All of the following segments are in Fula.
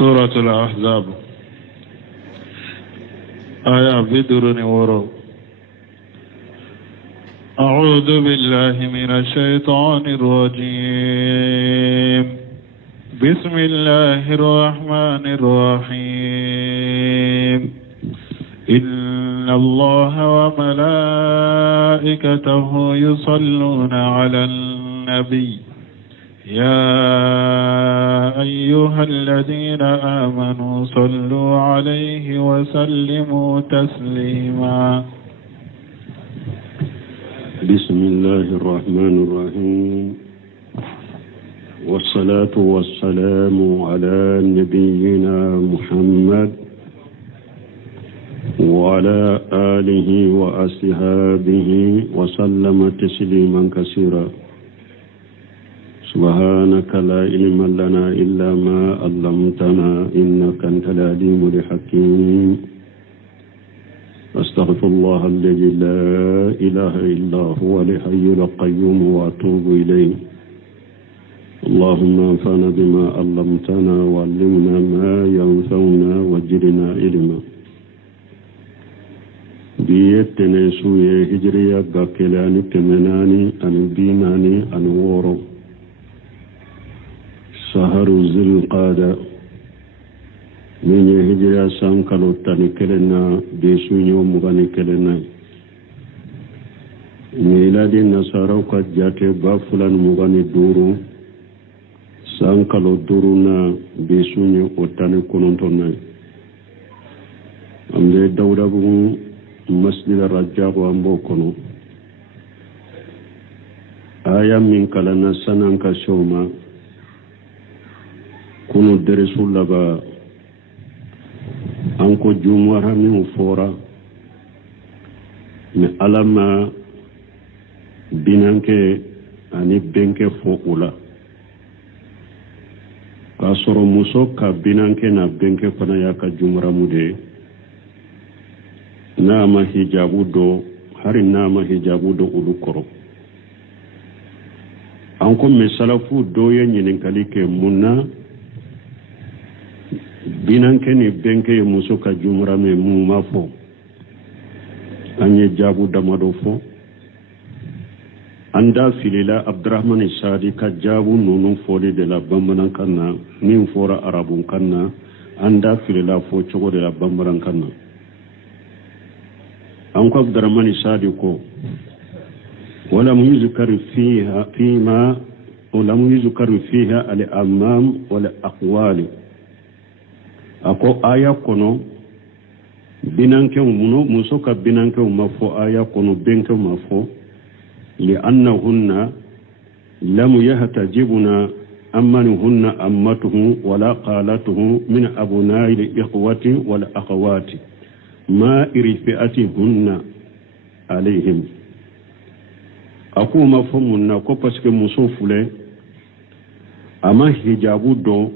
سورة الأحزاب آية بدر ورو. أعوذ بالله من الشيطان الرجيم. بسم الله الرحمن الرحيم. إن الله وملائكته يصلون على النبي يا أيها الذين آمنوا صلوا عليه وسلموا تسليما. بسم الله الرحمن الرحيم. والصلاة والسلام على نبينا محمد وعلى آله وأصحابه وسلم تسليما كثيرا. سبحانك لا علم لنا إلا ما علمتنا إنك أنت العليم الحكيم. أستغفر الله الذي لا إله إلا هو الحي القيوم وأتوب إليه. اللهم انفعنا بما علمتنا وعلمنا ما ينفعنا وزدنا علما. بيتنا سوية هجرية باكلاني كمناني أن بيناني أن وورو saharu zilqada min hijra sankalo tani kelena besunyo mugani kelena miladi nasara ka jate ba fulan mugani duru sankalo duru na besunyo otani konontona amde dawda bu masjid ar-rajab ambo kono aya min kalana sananka shoma kunu deresu laba anko jumwara min fora me alama binanke ani benke fo ula ka soro muso ka binanke na benke fana ya ka jumwara mude nama hijabu do hari nama hijabu do ulu koro anko mesalafu do ye nyininkali ke munna binanke ni benke ye muso ka jumra me muma fo anye jabu damado fo anda filila Abdurrahman Sadi ka jabu nunu fodi de la bambanan kanna min fora arabun kanna anda filila fo chogo de la bambanan kanna anko Abdurrahman Sadi ko wala muzkar fiha al-amam wal aqwali ako aya kono binanke muso ka binanke mafo aya kono benke mafo li annahunna lam yahtajibuna ammanuhunna ammatuhu wala qalatuhu min abunai al-ikhwati wal akhawati ma irfi'atihunna alayhim ako mafo munna ko parce que muso fule ama hijabu do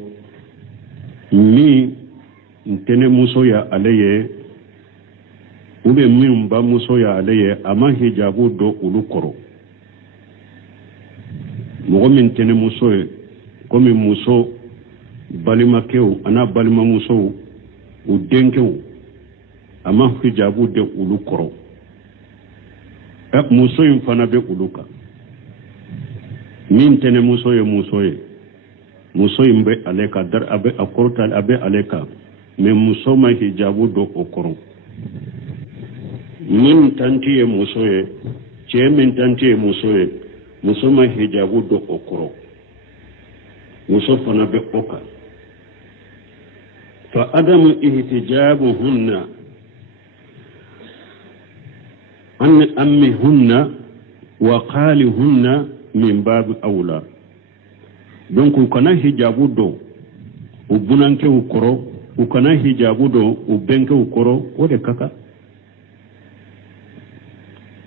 mi ntene muso ya aleye ube mimba muso ya aleye ama hijabu do ulukoro mogo min tene muso ye komi muso balimakeu ana balima muso u denkeu ama hijabu de ulukoro muso yin fana be uluka min tene muso ye muso yin be aleka dar abe akortal abe aleka mais muso ma hijabu do okoro min tanti ye muso ye che min tanti ye muso ma hijabu do okoro muso fana be oka fa adamu ihtijabuhunna an ammihunna wa qalihunna min bab awla donc kana hijabu do ubunanke ukoro ukana hijabu do ubenke ukoro wode kaka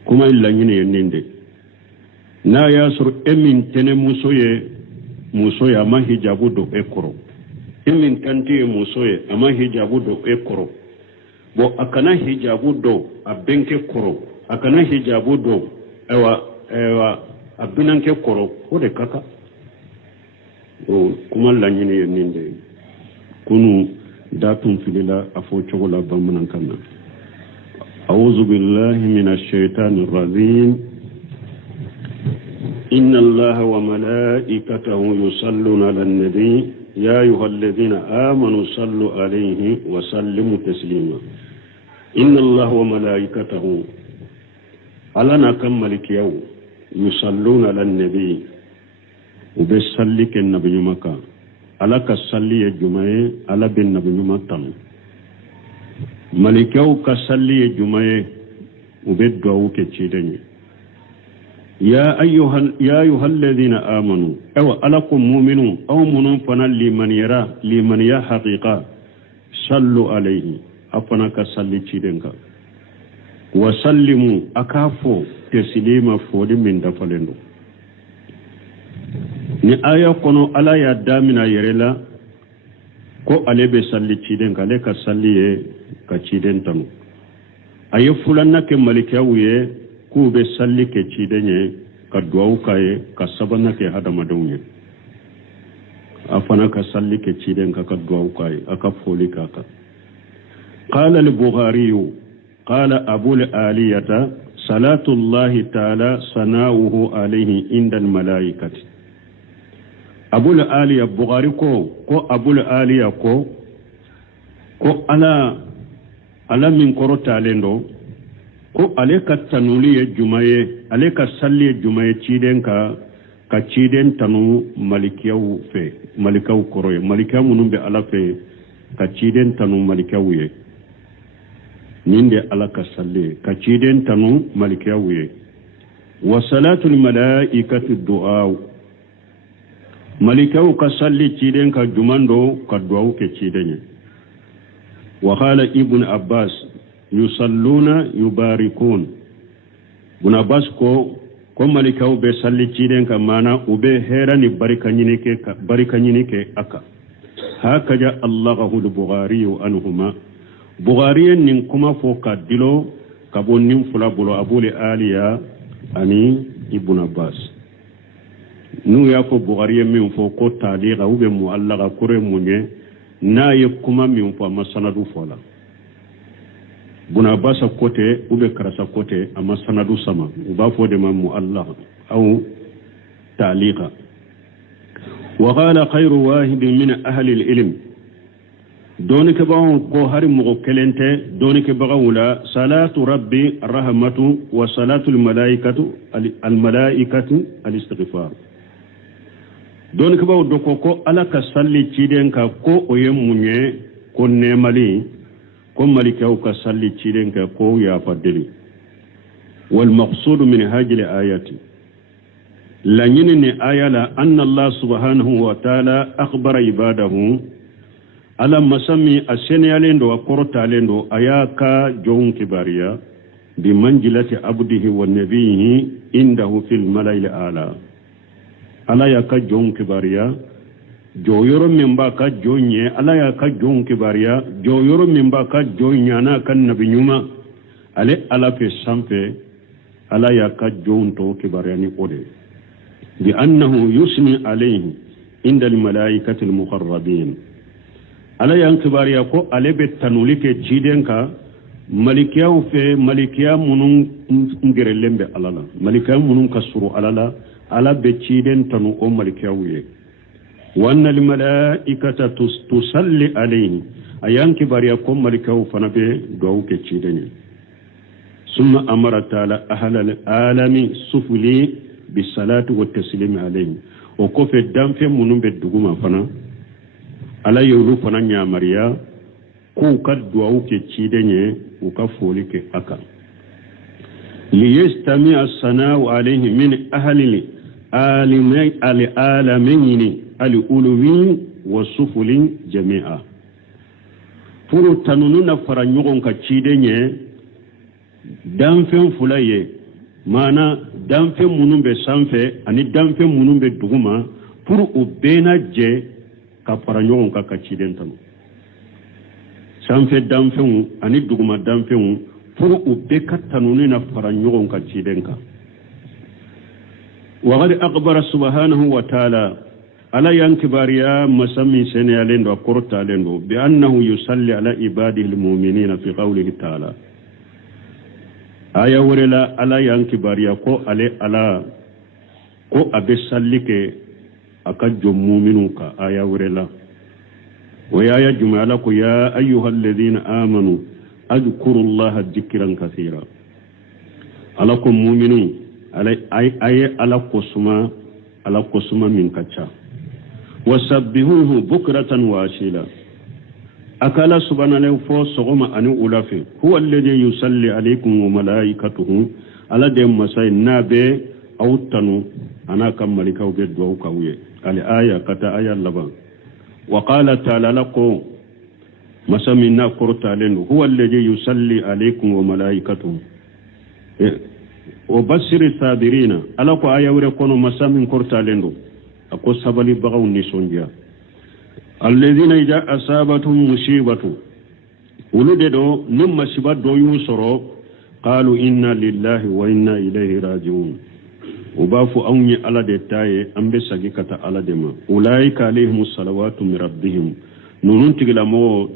kuma illa nyine yeninde na yasur emin tene muso ye ama hijabu do ekoro emin tanti muso ye ama hijabu do ekoro bo akana hijabu do abenke koro akana hijabu do ewa abinanke koro wode kaka kuma la nyine yeninde kunu datum filila afo chogola bamanan kanna a'udhu billahi minash shaitanir rajim inna allaha wa malaikatahu yusalluna 'alan nabi ya ayyuhalladhina amanu sallu 'alayhi wa sallimu taslima inna allaha wa malaikatahu alana kammaliki yaw yusalluna 'alan nabi ubesallike nabiyyu maka alaka salliye jumaye ala bin nabiyyu matam malikaw ka salliye jumaye ubeddo ke cidani ya ayyuhal ladina amanu aw alakum mu'minun aw munun fanal liman ya haqiqa sallu alayhi afana ka salli cidenka wa sallimu akafo taslima fodi min dafalendo ni aya kono ala ya damina yerela ko alebe salli ciden kale ka salliye ka ciden tanu aye fulanna ke malikawiye ku be salli ke cidenye ka duwaw kaye ka sabanna ke hadama dawnya afana ka salli ke ciden ka duwaw kaye aka foli kaka qala al-bukhari qala abu al-aliyata salatu allah ta'ala sana'uhu alayhi inda al-malaikati abul aliya bukhari ko abul aliya ko ala min korota lendo ko ale ka tanuli jumaye ale ka salli jumaye ciden ka ciden tanu malikiyaw fe malikaw koroye malikaw munun be ala fe ka ciden tanu malikaw ye ninde ala ka salli ka ciden tanu malikaw ye wa salatul malaikatu du'a malikaw ka salli ciden ka jumando ka duwaw ke cidenye wa qala ibn abbas yusalluna yubarikun ibn abbas ko malikaw be salli ciden ka mana ube herani barika nyini ke aka hakaja allahu al-bukhari anhuma bukhari nin kuma fo ka dilo ka bonnin fula bulo abule aliya ani ibn abbas nu ya ko bukhari min fo ko tadiqa ube muallaqa kure munye na ye kuma min fo masanadu fola buna basa kote ube karasa kote ama sanadu sama uba fo de ma muallaqa aw ta'liqa wa qala khayru wahid min ahli al-ilm doni ke bawon ko hari mo kelente doni ke bagawula salatu rabbi rahmatu wa salatu al-malaikatu al-istighfar don ka bawo doko ko ala ka salli ciden ka ko oyen munye ko nemali ko malikaw ka salli ciden ka ko ya fadeli wal maqsud min hajil ayati la yinni ayala anna allah subhanahu wa ta'ala akhbara ibadahu ala masami aseniyalendo akortalendo ayaka jon kibariya bi manjilati abdihi wa nabiyhi indahu fil malail ala ala ya ka jon kibariya jo yoro min ba ka jonye ala ya ka jon kibariya jo yoro min ba ka jonya na kan nabi nyuma ale ala pe sampe ala ya ka jon to kibariya ni ode bi annahu yusni alayhi inda al malaikati al muqarrabin ala ya kibariya ko ale be tanulike cidenka malikiyaw fe malikiya munun ngerelembe alala malikiya munun kasuru alala ala be ciden tanu o malikawiye wanna al malaikata tusalli alayhi ayan kibariya ko malikaw fana be do ke cideni summa amara ta'ala ahlal alami sufli bis salati wat taslim alayhi o ko fe damfe munun be duguma fana ala yulu fana nya mariya ko kaddu ke cidenye o ka foli ke aka liyastami as-sana'u alayhi min ahli العالمين الأولوين والسفلين جميعا furu tanununa fara ɲɔgɔn ka ciden ye danfɛn fula ye mana danfɛn minnu bɛ sanfɛ ani danfɛn minnu bɛ duguma furu u bɛɛ na jɛ ka fara ɲɔgɔn kan ka ciden tanu sanfɛ danfɛnw ani duguma danfɛnw furu u bɛɛ ka tanununa fara ɲɔgɔn ka ciden kan وقد أخبر سبحانه وتعالى ala yankibariya masami sene alendo akorta alendo bi annahu yusalli ala ibadihi almu'minina fi qawlihi ta'ala aya wurela ala yankibariya ko ale ala ko abe sallike aka jom mu'minun ka aya wurela wa ya jumala ko ya ayyuhalladhina amanu adhkurullaha dhikran kathira alakum mu'minun ay ala kosuma min kacha wasabbihuhu bukratan wa asila akala subhanahu fo sogoma ani ulafi huwa alladhi yusalli alaykum wa malaikatuhu ala dem masay nabe awtanu ana kam malika be do kawye ali aya kata aya laban wa qala ta'ala lako masamina qurta lenu huwa alladhi yusalli alaykum wa malaikatuhu wa basiri sabirina ala ko aya wure kono masamin qurta lenu ako sabali bagaw ni sonja alladhina idha asabatuhum musibatu ulude do nim masiba do yusoro qalu inna lillahi wa inna ilayhi raji'un ubafu awni ala de taye ambe sagi kata ala dema ulaika alayhimus salawatu min rabbihim nunun tigila mo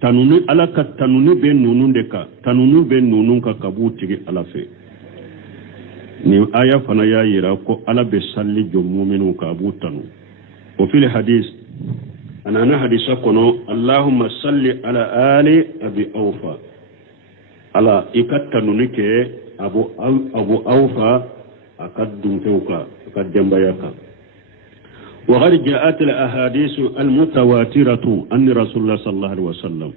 tanunu ala ka tanunu be nunun de ka tanunu be nunun ka kabutigi ala fe ni aya fana ya yira ko ala be salli jom mu'minu ka abutanu o fil hadith ana hadisa kono allahumma salli ala ali abi awfa ala ikattanu nike abu awfa akaddum tewka akaddembayaka wa qad ja'at al ahadith al mutawatiratu an rasulullah sallallahu alaihi wasallam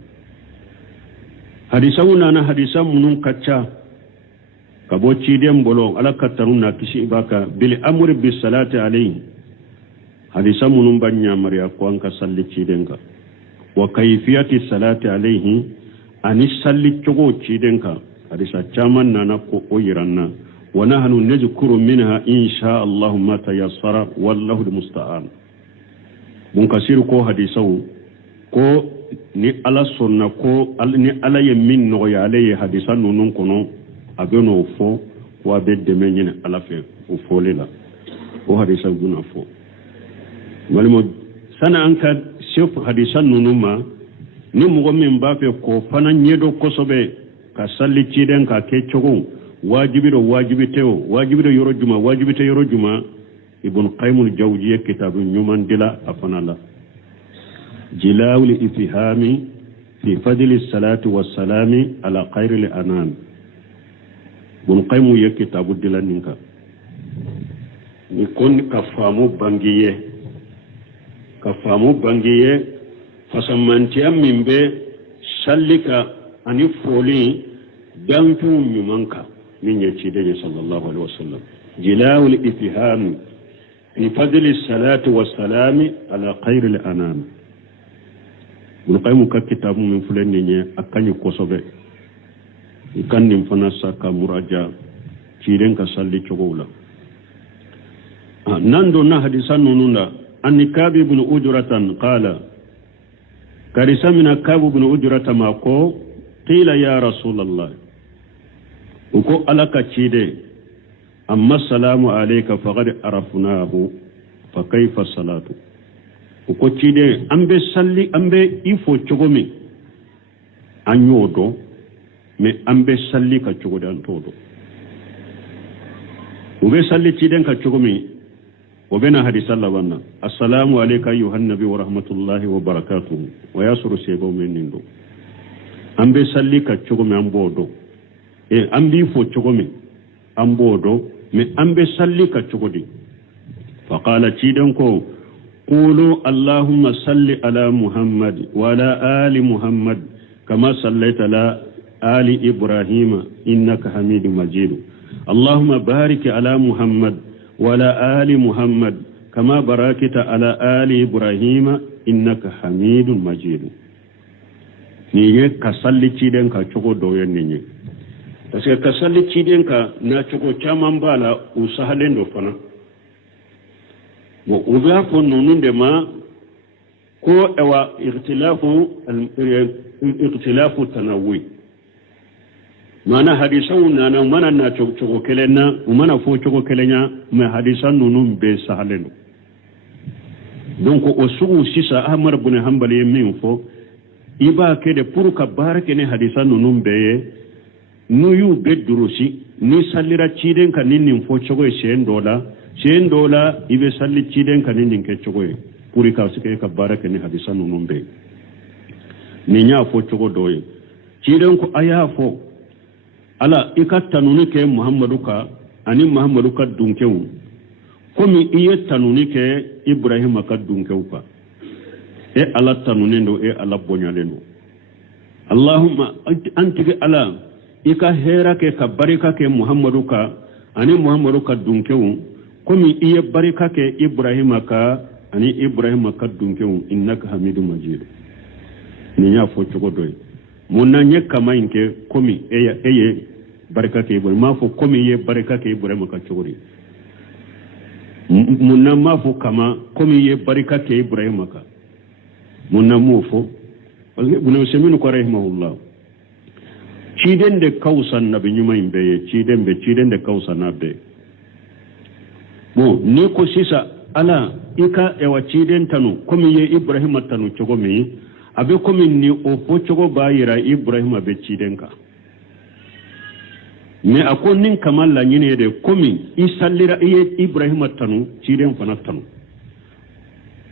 hadisawuna na hadisa munun kacca kabo ciden bolon ala kattaruna kishi baka bil amri bis salati alayhi hadisa munun banya mariya ko an ka salli ciden ka wa kayfiyati salati alayhi ani salli cogo ciden ka hadisa chaman nana ko oyiranna wa nahnu nazkuru minha insha Allah ma tayassara wallahu almusta'an mun kasir ko hadisawu ko ni ala sunna ko ni ala yemin no ya alayhi hadisa nunun kono abeno fo wa bedde menyene ala fe o folela o hadisa guna fo malimo sana anka chef hadisa nunuma ni mugo min ba fe ko fana nyedo kosobe ka salli ciden ka ke chogo wajibiro wajibito yoro juma ibn qayyim al-jawziyya kitabu nyuman dila afanala jilawul ifhami fi fadli salati was salami ala khairil anam ibn qayyim ya kitabu dila ninka ni kon ka famu bangiye fasamanti amimbe sallika ani foli dantu mimanka min yace da sallallahu alaihi wasallam jilawul ifham fi fadli salati was salami ala khairil anam ibn qayyim ka kitabu min fulani ne akani kosobe ikannim fana saka muraja ciren ka salli cogola nando na hadisan nununda an kabi ibn ujratan qala karisa min kabi ibn ujrata ma ko qila ya rasulullah uko alaka cide amma salamu alayka faqad arafnahu fa kayfa salatu uko cide ambe salli ambe ifo cogomi anyodo me ambe salli ka cogode an todo ube salli ciden ka cogomi وبين حديث الله وانا السلام عليك أيها النبي ورحمة الله وبركاته وياسر سيبو من نندو أمبي سلي كتشغمي أمبودو أمبي فو تشغمي أمبودو من أمبي سلي كتشغدي فقال تيدنكو قولوا اللهم صل على محمد وعلى آل محمد كما صليت على آل إبراهيم إنك حميد مجيد اللهم بارك على محمد ولا آل محمد كما باركت على آل إبراهيم إنك حميد مجيد نيجي كسالي تيدن كشوكو دوين نيجي بس كسالي تيدن كنا شوكو كمان بالا وسهلين دوفنا وأضاف نونون دما كو إوا اختلاف التنوي mana hadisan nana mana na choko kelena mana fo choko kelenya me hadisan nunum be sahalenu donc o sugu sisa ahmad ibn hanbali min fo iba kede pour ka barake ne hadisa nunum beye nuyu beddurusi ni sallira ciden kan nin fo chogo shen dola ibe salli ciden kan nin ke chogo pour ka sike ka barake ne hadisa nunum be ni nya fo chogo doye ciden ko aya fo ala ikatta nunu ke muhammadu ka ani muhammadu ka dunkewu komi iye tanuni ke ibrahima ka dunkewu ka e ala tanunendo e ala bonyalendo allahumma antike ala ika hera ke ka barika ke muhammadu ka ani muhammadu ka dunkewu komi iye barika ke ibrahima ka ani ibrahima ka dunkewu innaka hamidum majid ni nya fo chogo doy munna nye kama inke komi eye barika ke ibrahima ma fo komi iye barika ke ibrahima ka chogori munna ma fo kama komi iye barika ke ibrahima ka munna mo fo bunu seminu ko rahimahullah ciden de kausan nabi nyuma imbe ciden de kausan nabe mo ni ko sisa ala ika e wa ciden tanu komi ye ibrahima tanu chogo mi abe komi ni o fo chogo bayira ibrahima be ciden ka me akon nin kamal la nyine de komi isallira iye ibrahima tanu ciden fana tanu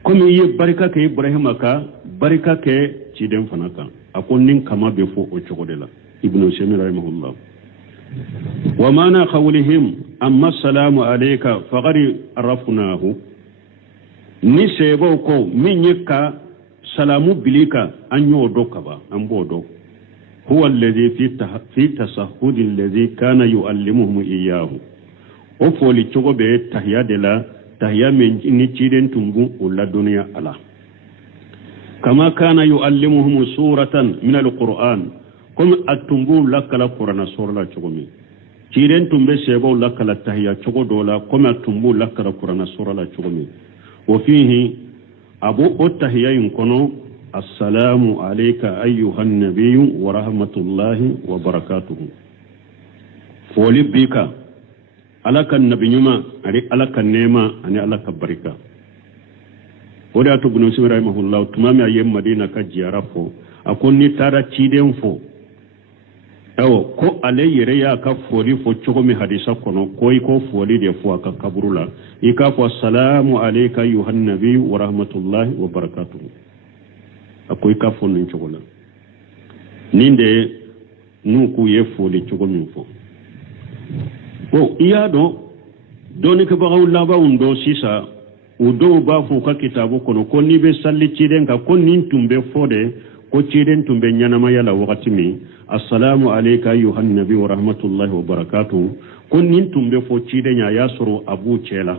komi iye barika ke ibrahima ka barika ke ciden fana ka akon nin kama be fo o chogo de la ibnu shaymir rahimahullah wa mana qawlihim amma assalamu alayka faqad arafnahu ni sebo ko min yeka salamu bilika an yodo kaba an bodo huwa alladhi fi tasahhud alladhi kana yuallimuhum iyyahu o foli chogo be tahiyya de la tahiyya men ni ciden tumbu ulla dunya ala kama kana yuallimuhum suratan min alquran comme atumbu lakala qur'ana surala chogo mi ciden tumbe sebo lakala tahiyya chogo dola comme atumbu lakala qur'ana surala chogo mi wa fihi abu tahiyya kono assalamu alayka ayyuhan nabiyyu wa rahmatullahi wa barakatuhu foli bika alaka nabiyuma ari alaka nema ani alaka barika oda to bunu sibra rahimahullah tumami ayyam madina ka jiarafo akonni tara ciden fo ewo ko alayire ya ka foli fo chogomi hadisa kono koy ko foli de fo aka kaburula ika fo assalamu alayka ayyuhan nabiyyu wa rahmatullahi wa barakatuhu akoy ka fo nin chogola ninde nu ku ye foli chogomi fo o iya do doni ke bagaw laba undo sisa udo ba fo ka kitabu kono ko ni be salli ciden ka ko nin tumbe fode ko ciden tumbe nyanama yala wakati mi assalamu alayka ayyuhan nabi wa rahmatullahi wa barakatuh ko nin tumbe fo ciden ya soro abu cela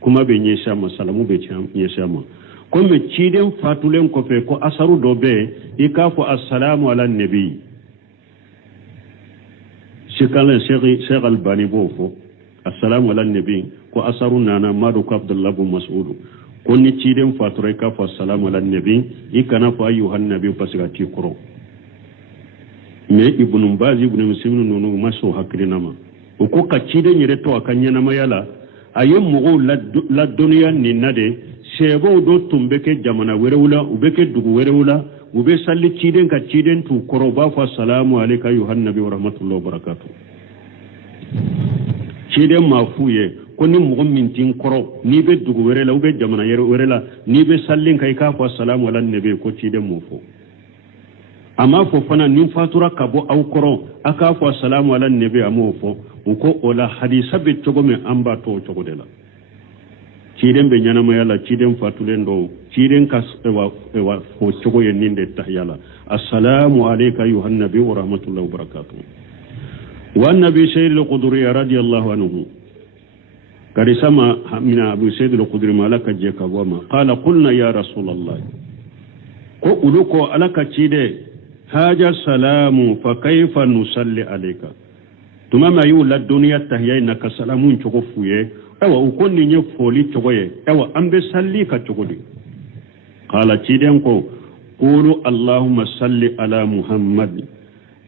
kuma be nyesha masalamu be nyesha ma ko me ciden fatulen ko fe ko asaru do be ikafo assalamu ala nabi shikala sheikh albani bofo assalamu ala nabi ko asaru nana madu ko abdullah bin mas'ud ko ni ciden fature ka fa assalamu ala nabi ikana fa ayyuhan nabi pasigati kuro me ibnu bazi ibnu muslim nunu maso hakrinama o ko ka ciden yire to akanya na mayala ayem mugo la dunya ni nade sebo do tumbe ke jamana werewula ubeke dugu werewula ube salli ciden ka ciden tu kuro ba fa assalamu alayka ayyuhan nabi wa rahmatullahi wa barakatuh ciden mafuye ko ni mugo mintin koro ni be dugu werela ube jamana yere werela ni be sallin kai ka fa assalamu ala nabi ko ciden mofo amma fo fana nin fatura kabo aw koro aka fa assalamu ala nabi amofo ko ola hadisa be togo me amba to togo de la ciden be nyana ma yalla ciden fatulen do ciden kas ewa fo togo yen ninde tahyala assalamu alayka ayyuhan nabi wa rahmatullahi wa barakatuh wa nabi sayyid al-qudri radiyallahu anhu karisama mina abu sayyid al-qudri malaka je kaboma qala qulna ya rasulullah ko uluko alaka cide haja salamu fa kayfa nusalli alayka tumama yu la dunya tahiyya na ka salamun chogo fuye ewa ukonni nye foli chogo ye ewa ambe salli ka chogo di qala ciden ko qulu allahumma salli ala muhammad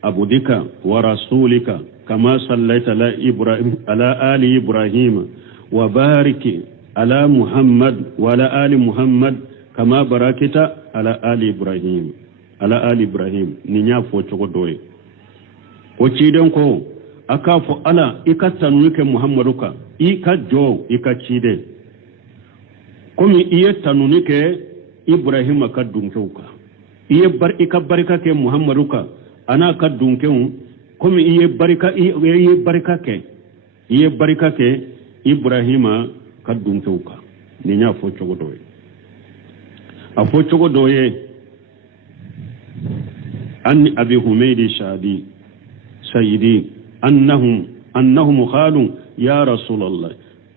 abudika wa rasulika kama sallaita ala ibrahim ala ali ibrahim wa barik على محمد وعلى آل محمد كما باركت على آل إبراهيم على آل إبراهيم نيا فوتشو دوي وشيدن كو أكافو على إكتنوك محمدك إكجو إكتشيدن كم إيتنوك إبراهيم كدونكوكا إكبركا كي محمدك أنا كدونكو كم إيبركا كي إبراهيم كدونكوكا نيا فوتشو دوي أفوتشو دوي أن أبي حميد الشعبي سيدي أنهم قالوا يا رسول الله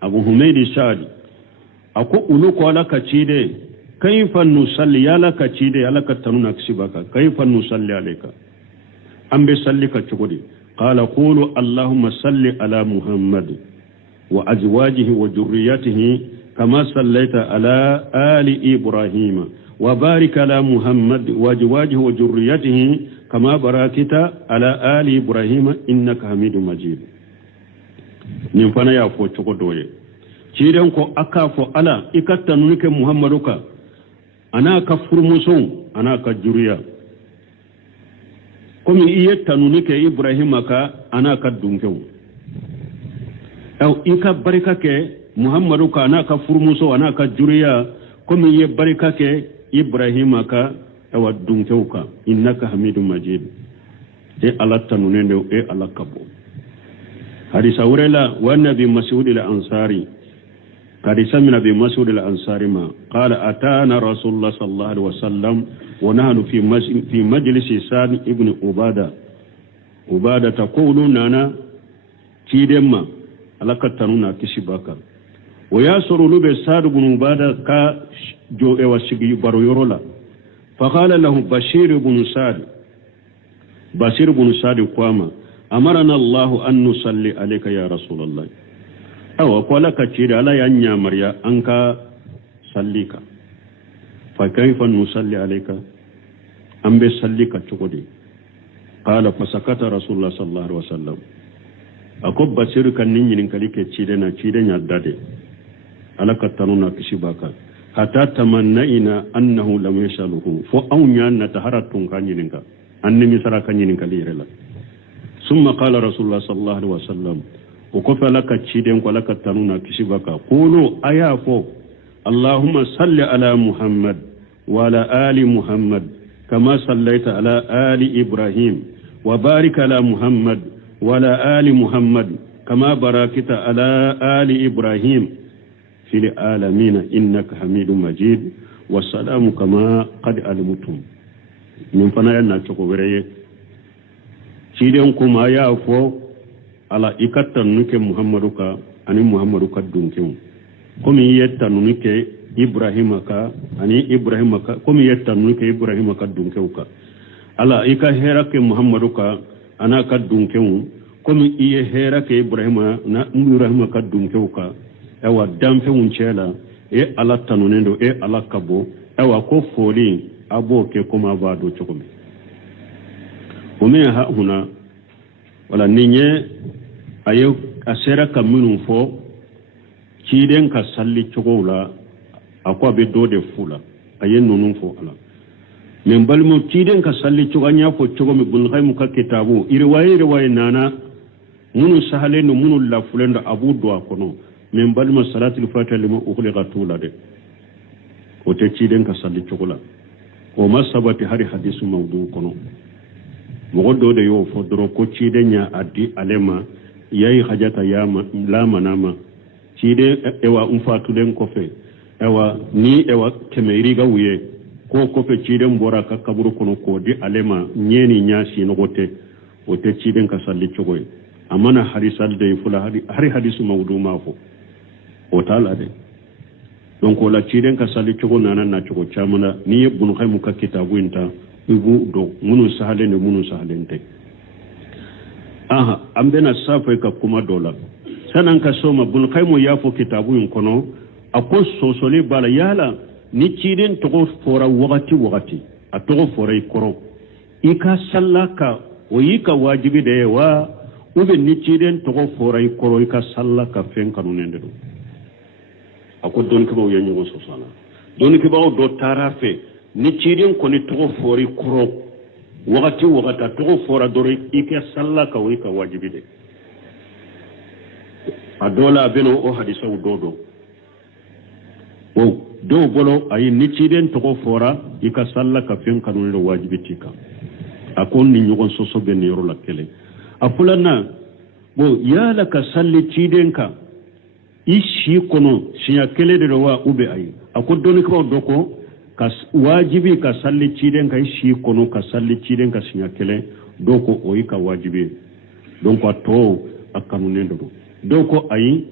أبو حميد الشعبي أقول لك لك تشيدي كيف نصلي لك تشيدي لك تنون أكسبك كيف نصلي عليك أم بصلي كتشودي قال قولوا اللهم صل على محمد وأزواجه وذريته كما صليت على آل إبراهيم وبارك على محمد وأزواجه وذريته كما باركت على آل إبراهيم إنك حميد مجيد نفنا يا فوتشو دوي تشيرن كو أكافو على إكتنونك محمدك أنا كفر مسون أنا كجريا كم إيتنونك إبراهيم أنا كدونكو أو إيكا بركك محمدك أنا كفر مسون أنا كجريا كم يبركك إبراهيم أو دونكوك إنك حميد مجيد إيه الله تنونين إيه الله كبو حديث أوريلا والنبي مسعود الأنصاري حديث من أبي مسعود الأنصاري ما قال أتانا رسول الله صلى الله عليه وسلم ونحن في مجلس سعد ابن عبادة تقول لنا تيدما الله كتنونا كشباكا وياسر لبي سعد بن عبادة كا جو وشجي برويرولا فقال له بشير بن سعد قاما أمرنا الله أن نصلي عليك يا رسول الله أو قال كثير على يا مريا أنك صليك فكيف نصلي عليك أم بصليك تقولي قال فسكت رسول الله صلى الله عليه وسلم أكو بشير كان نين كليك تشيدنا دادي على كتنونا كشباكا حتى تمنينا أنه لم يشاله فأونيا نتهرت كانينكا أني مسرا كانينكا ليرلا ثم قال رسول الله صلى الله عليه وسلم وكفى لك تشيدن ولك تنونا كشبك قولوا أيافو اللهم صل على محمد وعلى آل محمد كما صليت على آل إبراهيم وبارك على محمد وعلى آل محمد كما باركت على آل إبراهيم في العالمين إنك حميد مجيد والسلام كما قد علمتم من فنايا تشكو تشيدن كما يافو ala ikattanuke muhammaduka ani muhammaduka dunkew komi yettanuke ibrahimaka ani ibrahimaka komi yettanuke ibrahimaka dunkewka ala ika herake muhammaduka ana ka dunkew komi iye herake ibrahima na ibrahimaka dunkewka ewa damfe unchela e ala tanunendo e ala kabo ewa ko foli aboke koma bado chokome umea huna wala ninye ayo asera kamunu fo kiden ka salli chogola akwa be dode fula ayen nonun fo ala men balmo kiden ka salli choganya fo chogomi bun khaymu ka kitabu irwaye nana munu sahale no munu la fulendo abu do akono men balmo salatul fatiha lima ukhliqa tula de o te kiden ka salli chogola o masabati hari hadisu mawdu kono mo dode yo fo dro ko kiden nya addi alema yayi hajata yama lama nama cide ewa umfatulen kofe ewa ni ewa kemeiriga wuye ko kofe cide mbora ka kaburu kono ko di alema nyeni nyasi nogote ote cide ka salli chogoy amana harisal de fula hari hadisu mawdu mafo o tala de donc la cide ka salli chogo nana na chogo chamana ni yebunu khaymu ka kitabu inta ibu do munu sahalente aha ambena safa ka kuma dola sanan ka soma bul khaymo yafo kitabu yin kono akos sosole bala yala ni ciden to fora wakati a to fora ikoro ika sallaka o yika wajibi de wa ube ni ciden to fora ikoro ika sallaka fen kanunende do ako don kibaw ya nyugo sosana don kibaw do tarafe ni ciidin ko ni to fori kuro wakati wakata to fora dore ike sallaka wi ka wajibi de adola beno o hadisa dodo o do bolo ay ni ciiden to fora ika sallaka fen kanu ni wajibi tika akon ni nyugo soso ben yoro la kele apulana bo yala ka salli ciiden ka ishi kono siya kele de wa ube ay akon doni ko doko ka wajibi ka salli ciiden ka ishi kono ka salli ciiden ka siya kele doko o ika wajibi donc to akanu nendo doko ay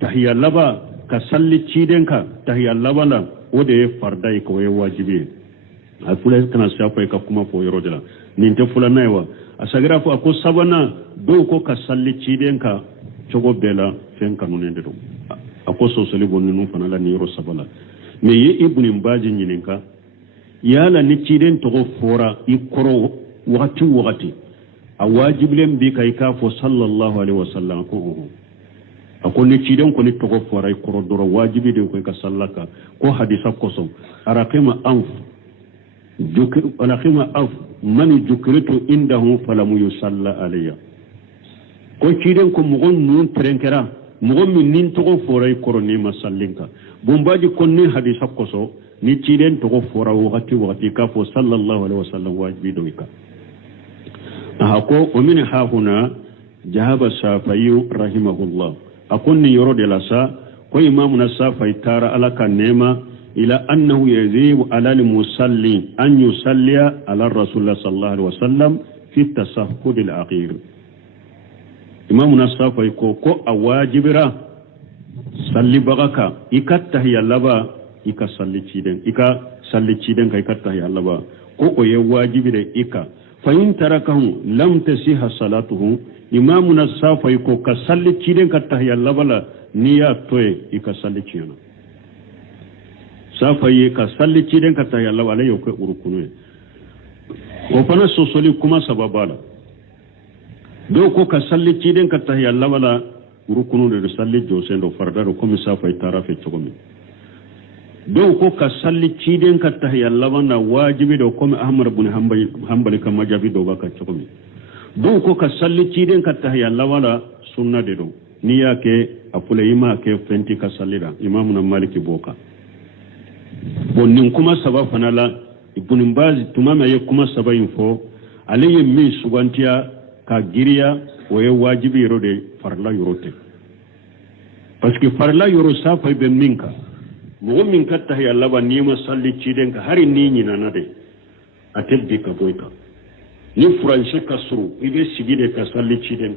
tahiyya laba ka salli ciiden ka tahiyya laba la ode fardai ko wajibi afule kana safa ka kuma fo yoro dela nin te fula naywa asagira fo ko sabana doko ka salli ciiden ka cogo bela fen kanu nendo ako sosali bonni fana la ni yoro sabala me ye ibn mbaji nyininka yala ni ciiden to fora i koro wakati a wajiblem bi kai ka fo sallallahu alaihi wasallam ko ako ni ciiden ko ni to fora i koro doro wajibi de ko ka sallaka ko hadisa ko so araqima anf jukir alaqima anf man jukritu indahu falam yusalla alayya ko ciiden ko mo gon nun trenkera mo min nin to fora i koro ni masallinka bombaji konni hadisa koso ni ciiden to fora wakati ka fo sallallahu alaihi wasallam wajibi do ka ko o min ha huna jahaba Shafi'i rahimahullah akonni yoro de la sa ko imamu na Shafi'i tara alaka nema ila annahu yazibu ala al-musalli an yusalli ala rasulullah sallallahu alaihi wasallam fi tasahhud al-akhir imamu na Shafi'i ko awajibira salli bagaka ikattahiya laba ika salli ciden ka ikattahiya laba ko o ye wajibi de ika fa in tarakahu lam tasiha salatuhu imamuna safai ko ka salli ciden ka tahiya laba la niya toye ika salli ciyana safai ka salli ciden ka tahiya laba la yoko urukunu ko fana sosoli kuma sababala do ko ka salli ciden ka tahiya laba la rukunu de salli josen do farda do comme ça fay tarafe chogomi do ko ka salli ciden ka tahiyya labana wajibi do comme ahmad ibn hanbali kam majabi do baka chogomi do ko ka salli ciden ka tahiyya labana sunna de do niya ke apule ima ke fenti ka sallira imam na maliki boka bon nin kuma sabab fanala ibn baz tumama ye kuma sabayin fo alayhi min subantiya ka giriya waye wajibi yoro de farla yorote parce que farla yoro safa be minka mo min katta ya laba ni ma salli ciden ka hari ni nyina na de atel bi ka boyka ni français ka suru ibe sigide ka salli ciden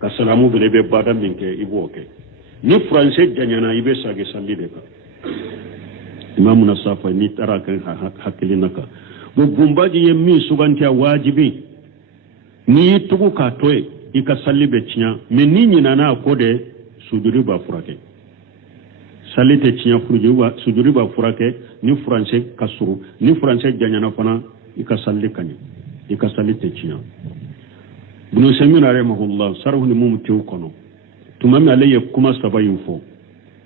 ka salamu be bada minke iboke ni français janyana ibe sage salli de ka imamu na safa ni taraka hakilinaka bo bumbaji yemmi sugantia wajibi ni tugu ka toy ika salli be tinya me ni nyina na akode sujuri ba furake salli te tinya sujuri ba furake ni français kasuru ni français janyana fana ika salli kanya ika salli te tinya bunu semina rahimahullah sarhu ni mumtiu kono tumami alayya kuma sabayin fo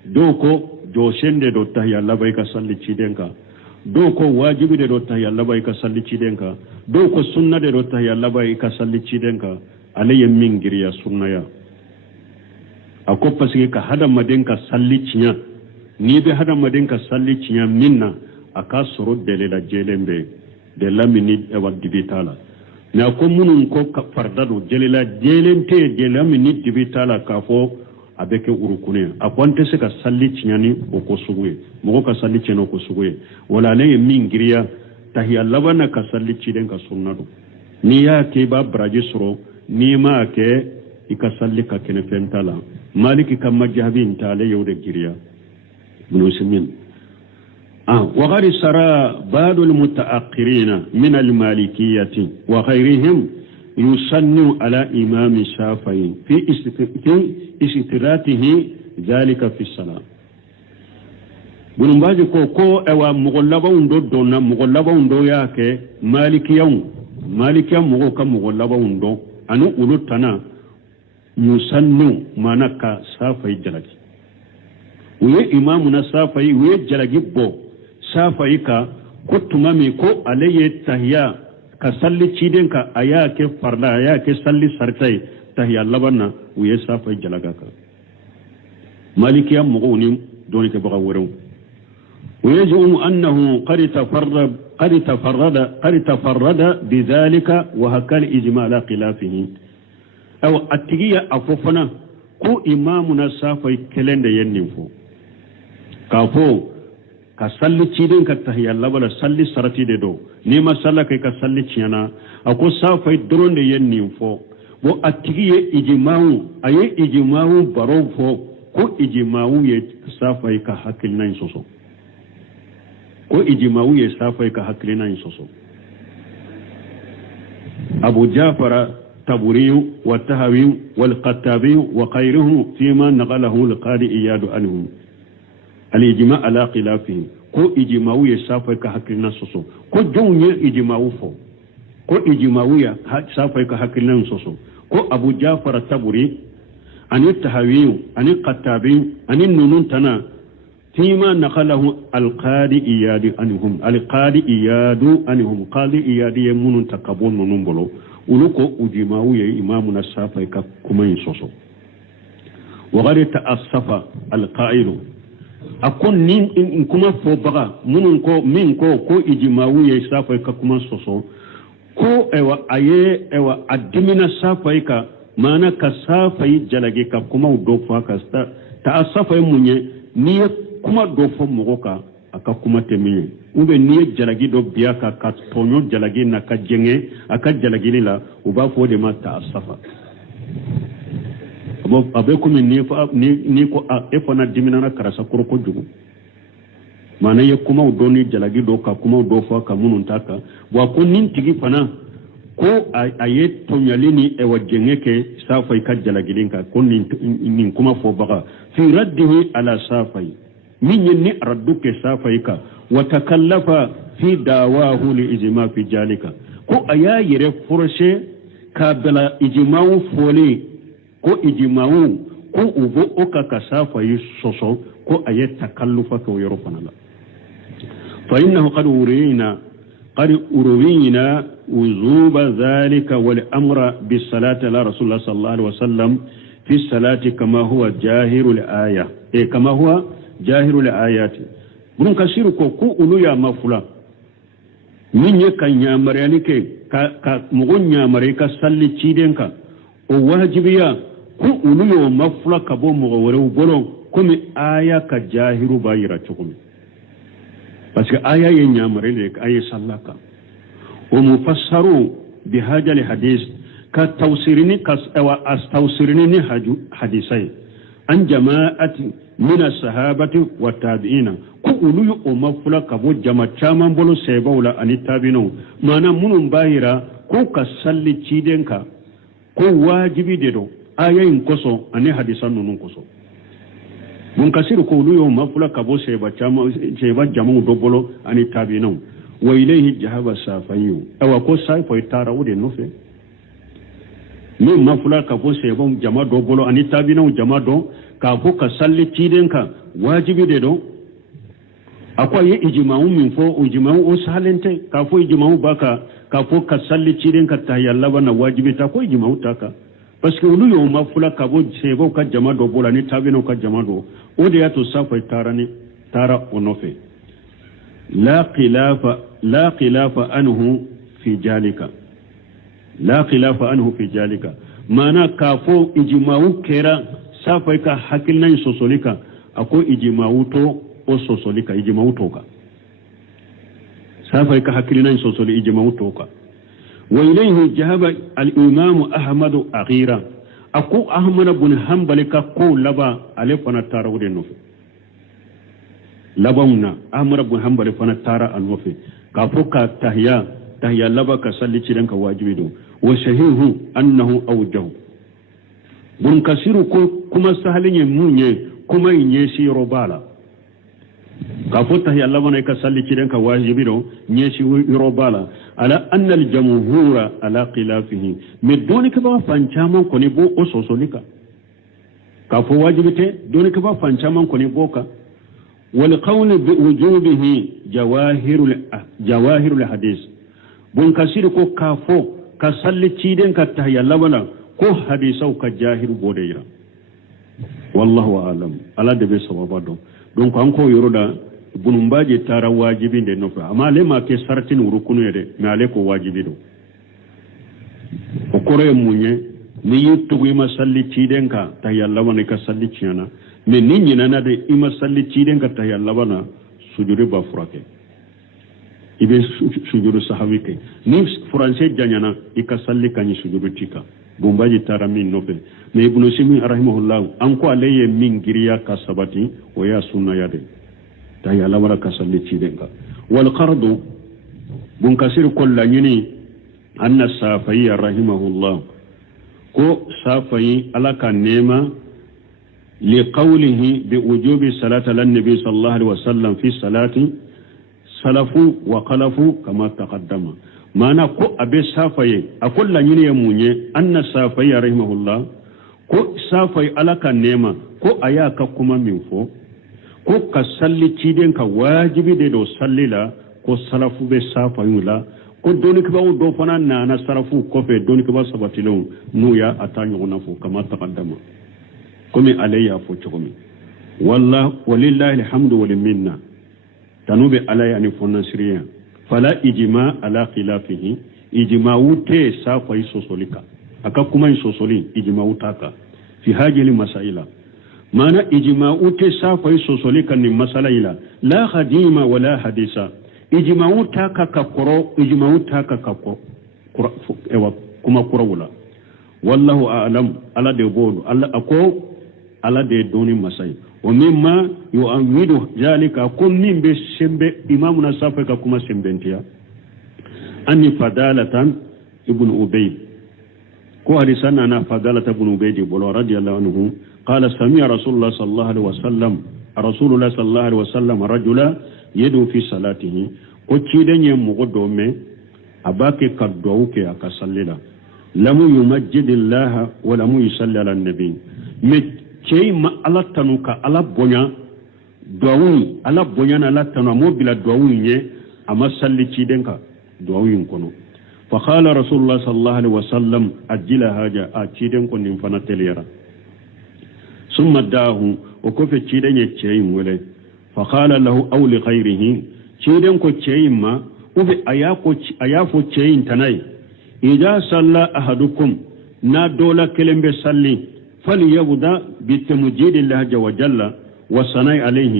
doko jo shende do tahya laba ika salli cidenka doko wajibi de do tahya laba ika salli cidenka doko sunna de do tahya laba ika salli cidenka alayya min giriya sunnaya ako pasike ka hada madenka salli cinya ni be hada madenka salli cinya minna aka soro delela jelembe de lamini e wa dibitala na ko munun ko fardado jelela jelente de lamini dibitala ka fo abeke urukune akwante se ka salli cinya ni o ko suguye mo ka salli cinya ko suguye wala ne min giriya tahiya labana ka salli cidenka sunnado ni ya ke ba braje soro ni ma ke ika salli ka kene fentala maliki kam majhabin tale yawde giriya ibn usmin وغير سرى بعض المتأخرين من المالكية وغيرهم يسن على إمام الشافعي في استراته ذلك في الصلاة بنباجي كو اوا مغلبون دو دونا مغلبون دو ياكي مالكيون مغو كم مغلبون دو أنو أولوتنا يسن مانكا شافعي جلالي uye imamu na safai uye jalagibbo safai ka ko tumami ko alaye tahiya ka salli ciden ka aya ke farla aya ke salli sartai tahiya labanna uye safai jalaga ka malikiya muguni doni ke baga wurin ويزعم أنه قد تفرد بذلك وهكا الإجماع لا خلافه أو أتجي أفوفنا كو إمامنا سافي كلند ينفو كافو كسالي تشيدن كتهي الله ولا سالي سرتي دو نيما سالا كي كسالي تشينا أكو سافي درون ينفو و أتجي إجماع أي إجماع بروفو كو إجماع يسافي كحكي نينسوسو ko ijimawu ya safai ka hakilina yin soso abu jafara taburiyu wa tahawiyu wal qattabiyu wa khairuhum fima naqalahu al qadi iyadu anhum al ijma ala khilafihi ko ijimawu ya safai ka hakilina soso ko jonye ijimawu fo ko ijimawu ya safai ka hakilina soso ko abu jafara taburi ani tahawiyu ani qattabiyu ani nunun tana فيما نقله القاضي إياد عنهم القاضي إياد عنهم قاضي إياد يمون تكبون منبلو ولكو أجمعوا إمامنا السافي كما ينصصوا وغير تأصف القائل أكون نين كما فوبغا منكو كو إجمعوا يسافي كما ينصصوا كو إيوا أيه إيوا أدمنا السافي كمانا كسافي جلغي كما ودوفا كستا تأصف يموني نيه kuma do fo mogo ka aka kuma temiye ube niye jalagi do biya ka tonyo jalagi na ka jenge aka jalagi la uba fo de mata asafa abo abe kuma ni ko e fona dimina na karasa koroko jugu mana ye kuma do ni jalagi do ka kuma do fo ka munun taka wa ko nin tigi fana ko aye tonyalini e wajenge ke safai ka jalagi linka ko nin kuma fo baga fi raddihi ala safai من يني ردك سافيك وتكلف في دعواه لإجماع في ذلك كو أيا يرى فرشة كابلا إجماع فولي كو إجماع كو أبو أوكا كسافي سوسو كو أيا تكلف كو يرفنا لا فإنه قد أروينا وجوب ذلك والأمر بالصلاة على رسول الله صلى الله عليه وسلم في الصلاة كما هو جاهر الآية كما هو جاهر الآيات من كسير كو أولو يا مفلا من يكن يامرياني كا مغن يامري كا سالي تشيدين كا وواجبيا كو أولو يا مفلا كبو مغورو بولو كومي آية كجاهر بايرا تشكومي بس آية ينيامري لك آية سالاكا ومفسروا بهذا الحديث كتوسيرني أستوسيرني حديثي عن جماعة من الصحابة والتابعين كأولو يؤمفلا كبو جمع چامان بولو سيبولا أن التابعين مانا منون باهرا كو كسالي چيدين كا كو واجبي ديدو آية انكسو أني حديثان نون كسو منكسر كأولو يؤمفلا كبو سيبا جمع دوبولو أن التابعين وإليه جهاب السافيو أو كو سايفو يتارا ودي نوفي min mafula ka fo sebon jama do bolo ani tabina jama do ka fo ka salli tiden ka wajibi de do akwai ye ijma'u min fo ijma'u o salente ka fo ijma'u baka ka fo ka salli tiden ka tayyalla bana wajibi ta ko ijma'u taka parce que ulu yo mafula ka fo sebon ka jama do bolo ani tabina ka jama do o de yato safa tara onofe la khilafa anhu fi jalika لا خلاف عنه في ذلك مانا كافو إجماعو كيرا سافيكا حكيلنا يسوسوليكا أكو إجماعو تو أو سوسوليكا إجماعو توكا سافيكا حكيلنا يسوسولي إجماعو توكا وإليه جهب الإمام أحمد أغيرا أكو أحمد بن حنبلكا كو لبا عليه فنتارا ودي نوفي لباونا أحمد بن حنبل فنتارا النوفي كافوكا تهيا لبا كسالي تشيرنكا واجبي وشهيه أنه أوجه بن كثير كما سهلين مونye kuma nyesi robala كافوتا هي الله ونك سالي كيرن كواجبيرو نيشي يروبالا على أن الجمهور على خلافه مدونك بقى فانشاما كوني بو أسوسوليكا كفو واجبته دون كفا فانشامان كوني بوكا والقول بوجوبه جواهر الحديث بون كسير كو كافو كسل تشيدن كتهيا لبنا كو حديثو كجاهر بوديرا والله أعلم على دبي سببا دونك أنكو يرودا bunumbaje tara wajibi de nofa ama le ma ke sartin urukunu yede me ale ko wajibi do o kore munye ni yuttu ima salli tidenka ta yalla wana ka salli tiana me ninni nana de ima salli tidenka ta yalla wana sujudi ba furake ibe sujudu sahawike ni français janyana ika salli kanyi sujudu tika bumbaje tara min nofe me ibnu simi rahimahullah anko aleye min giriya ka sabati o ya sunna yade ta yalla wala kasalli cidenga wal qardu bun kasir kullu yini anna safai rahimahullah ko safai alaka nema li qawlihi bi wujubi salati lan nabi sallallahu alaihi wasallam fi salati salafu wa qalafu kama taqaddama mana ko abe safai akulla yini ya munye anna safai rahimahullah ko safai alaka nema ko ayaka kuma minfo ko ka salli ciden ka wajibi de do sallila ko salafu be safa yula ko doni ka do fana na salafu ko fe doni ka sabatilo nuya atanyo na fu kama taqaddama komi alayya fo chokomi walillahi alhamdu wal minna tanube alayya ni fonna siriya fala ijma ala khilafihi ijma ute safa isosolika aka kuma isosoli ijma utaka fi hajili masaila mana ijma'u te safai sosolika ni masala ila la khadima wala hadisa ijma'u taka kakoro ijma'u taka kakoro ewa kuma kurawula wallahu a'lam ala de bodu ala de doni masai wa mimma yu'amidu zalika kun min be sembe imamuna safai ka kuma sembentia anni fadalatan ibn ubayd ko hadisana na fadalatan ibn ubayd bolo radiyallahu anhu قال سمع رسول الله صلى الله عليه وسلم رجلا يدعو في صلاته وكيدن يمغدوم أباك كدوك أكسللا لم يمجد الله ولم يصلي على النبي مكي ما الله تنوك الله بنيا دعوني الله بنيا الله تنو مو بلا دعوني أما صلي كيدنك دعوني كنو فقال رسول الله صلى الله عليه وسلم أجل هاجا أكيدن كن فنتليرا ثم داه وكف تشيدن يتشيم وله فقال له أو لخيره تشيدن كو تشيم ما وفي أيافو تشيم تناي إذا صلى أحدكم نا دولا كلم بسلي فليبدا بتمجيد الله عز وجل وصنع عليه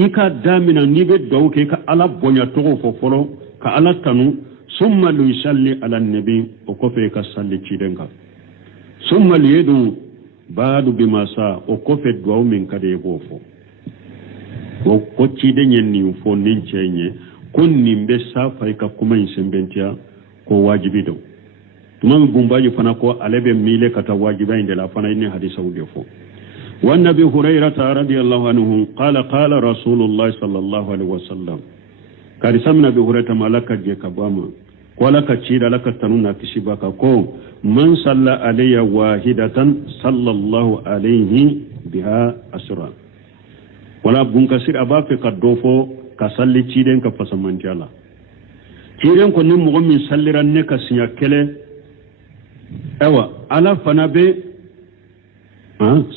إيكا دامنا نيبت دوك إيكا ألا بنيا تغفو فلو كألا تنو ثم ليصلي على النبي وكف إيكا صلي تشيدنك ثم ليدو baadu bimasa o kofe duwaw min kade go fo o koccide nyen ni fo nin cenye kon nimbe safay ka kuma sembentia ko wajibi do tumam bumbaji fana ko alebe mile kata wajiba inde la fana ni hadisa wude fo wan nabi hurairah radiyallahu anhu qala rasulullah sallallahu alaihi wasallam kari samna bi hurairah malaka je kabama wala ka cida laka tanuna kishibaka ko man salla alayya wahidatan sallallahu alayhi biha asra wala bunka sir abafe ka dofo ka salli ciden ka fasamantala ciden ko nim mo min salliran ne ka sinya kele ewa ala fanabe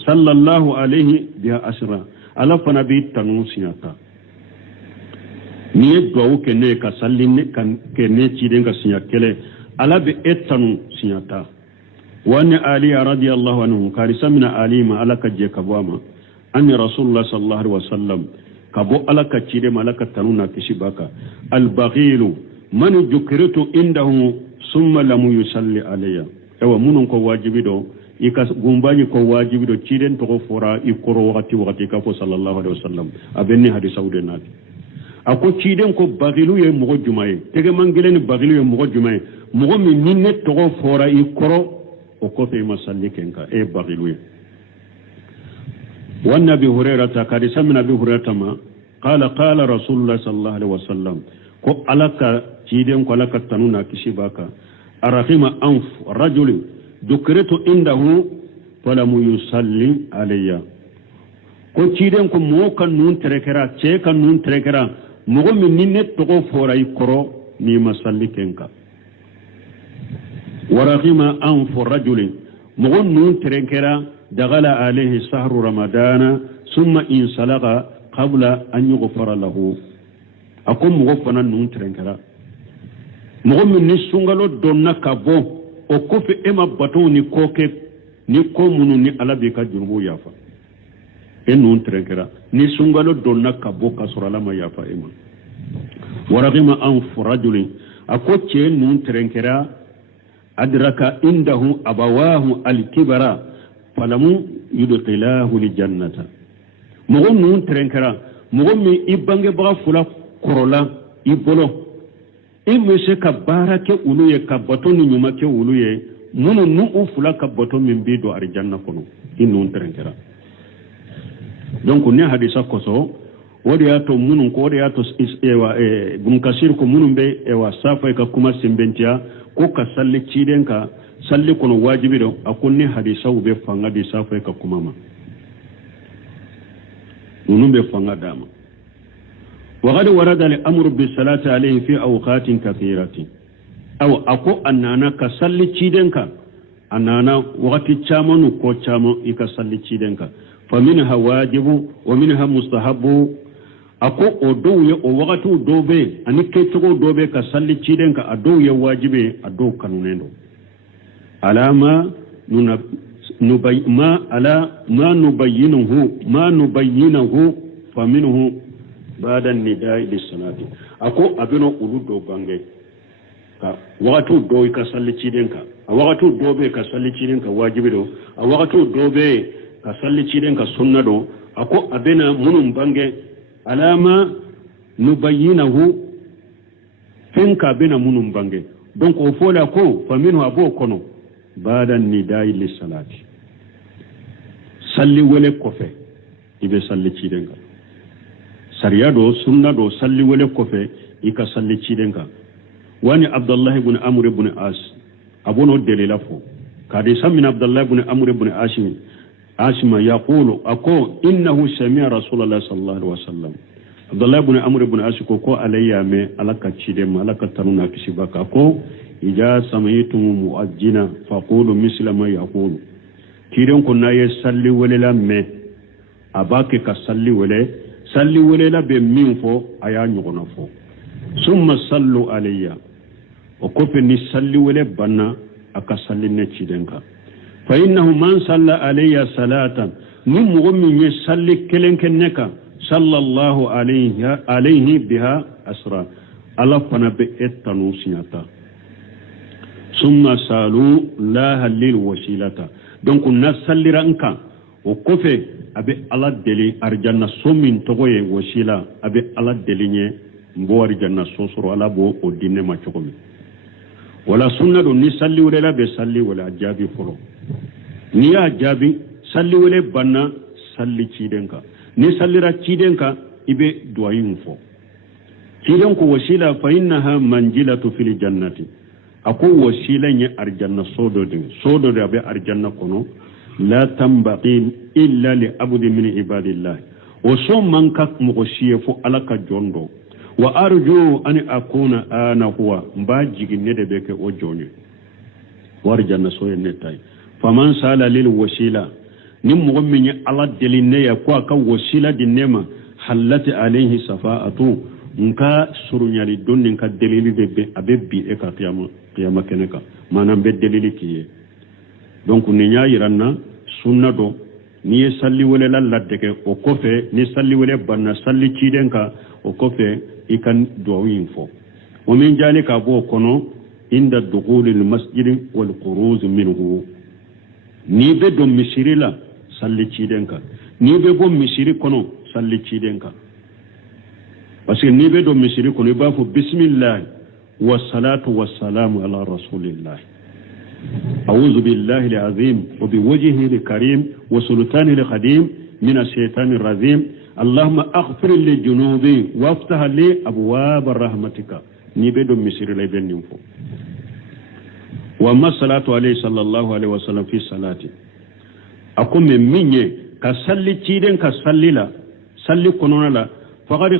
sallallahu alayhi biha asra ala fanabe tanu sinyata ni do ke ne ka sallinne kan ke ne ciden ka sinya kele ala bi etanu sinyata wani ali radiyallahu anhu karisa min alima ala ka je kabama anni rasulullah sallallahu alaihi wasallam kabo ala ka cide malaka tanuna kishibaka al baghilu man jukritu indahu summa lam yusalli alayya ewa munun ko wajibi do ika gumbaji ko wajibi do ciden to ko fora ikoro wakati ka ko sallallahu alaihi wasallam abenni hadisa ude nati ako ciden ko bagilu ye mogo jumaye tege mangelen bagilu ye mogo jumaye mogo mi minne togo fora ikoro o ko fe masalli kenka e bagilu ye wan nabi hurairah kadi samna bi hurairah ma qala rasulullah sallallahu alaihi wasallam ko alaka ciden ko alaka tanuna kishibaka arahima anf rajul dukritu indahu falam yusalli alayya ko ciden ko mo kan nun terekera ce kan nun terekera mo min ninne to ko foray koro ni masalli kenka warahima anfu rajulin mo nun terekera dagala alayhi sahru ramadana summa in salaga qabla an yughfara lahu akum mo fana nun terekera mo min ni sungalo donna kabo o ko fe ema bato ni koke ni ko munu ni alabi ka junubu yafa nun terekera ni sungalo donna kabo ka surala ma yafa ema waragima anfu rajulin ako ce nun terekera adraka indahu abawahu alkibara falamu yudkhilahu aljannata mo nun terekera mo mi ibange ba fula korola ibolo imese ka barake uluye ka bato ni nyuma ke uluye munu nu ufula ka bato min bido arjanna kono nun terekera donc ne hadisa koso wodi ato munun ko wodi ato ewa bun kasir ko munun be ewa safa ka kuma simbentia ko ka salle ciden ka salle kono wajibi do akunni hadisa ube fanga di safa ka kuma ma munun be fanga dama wa qad warada al amru bis salati alayhi fi awqatin kathiratin aw ako annana ka salle ciden ka annana wakati chamanu ko chamo ika salle ciden ka فمنها واجب ومنها مستحب ako odoye o wakati dobe ani ketego dobe ka salli ciden ka adoye wajibe ado kanunendo alama nubayyinuhu faminhu ba'da nidai lis-salati ako abino uludo bange ka wakati doye ka salli ciden ka a wakati dobe ka salli ciden ka wajibe do a wakati dobe ka salli ciden ka sunna do ako abena munum bange alama nubayyinahu finka bena munum bange donc o fola ko faminu abo kono bada nidai lis salati salli wele kofe ibe salli ciden ka sariya do sunna do salli wele kofe ika salli ciden ka wani abdullah ibn amr ibn as abono delila fo kadi samin abdullah ibn amr ibn ashima yaqulu ako innahu sami'a rasulullah sallallahu alaihi wasallam abdullah ibn amr ibn ashiko ko alayya me alaka cide ma alaka tanuna kisibaka ko ija sami'tum mu'ajjina faqulu misla ma yaqulu kiren ko naye salli wala me abake ka salli wala la be min fo aya nyugona fo summa sallu alayya o ko fe ni salli wala banna aka salli ne cidenka فإنه من صلى علي صلاة نمغم يصلي كلنك صلى الله عليه بها أسرى الله فنبئتنو سنتا ثم سالوا لا هلل وسيلة دونك نصلي رانكا وكفي أبي الله دلي أرجانا سومين تغوي وسيلة أبي الله دلي مبو أرجانا سوسر على بو ودين ما تغوي ولا سنة نصلي ولا بيصلي ولا جابي فرو ni ya jabi salli wele banna salli cidenka ni sallira cidenka ibe duwayin fo ciden ko wasila fa innaha manjilatu fil jannati ako wasila nya arjanna sodo de be arjanna kono la tambaqi illa li abdi min ibadillah o so manka mo fo alaka jondo wa arju an akuna ana huwa mba jiginne de beke o jonye warjanna so en netay faman sala lil wasila nim mu'min ala delinne ya ko aka wasila dinema halati alayhi safa'atu nka surunyali donnin ka delili be abebbi e ka qiyama keneka manam be delili kiye donc ni nya yiranna sunna do ni salli wala ladde o kofe ni salli wala banna salli cidenka o kofe ikan duwin fo o min jalika bo kono inda dukhulil masjid wal khuruj minhu ni be do misirila salli cidenka ni be bo misiri kono salli cidenka parce que ni be do misiri kono ba fo bismillah wa salatu wa salamu ala rasulillah a'udhu billahi al-azim wa biwajhihi al-karim wa sultanihi al-qadim min ash-shaytani ar-rajim allahumma aghfir li junubi waftah li abwab rahmatika ni be do misirila be nimfo wa ma salatu alayhi sallallahu alaihi wasallam fi salati ako me minye ka salli ciden ka sallila salli konona la فقد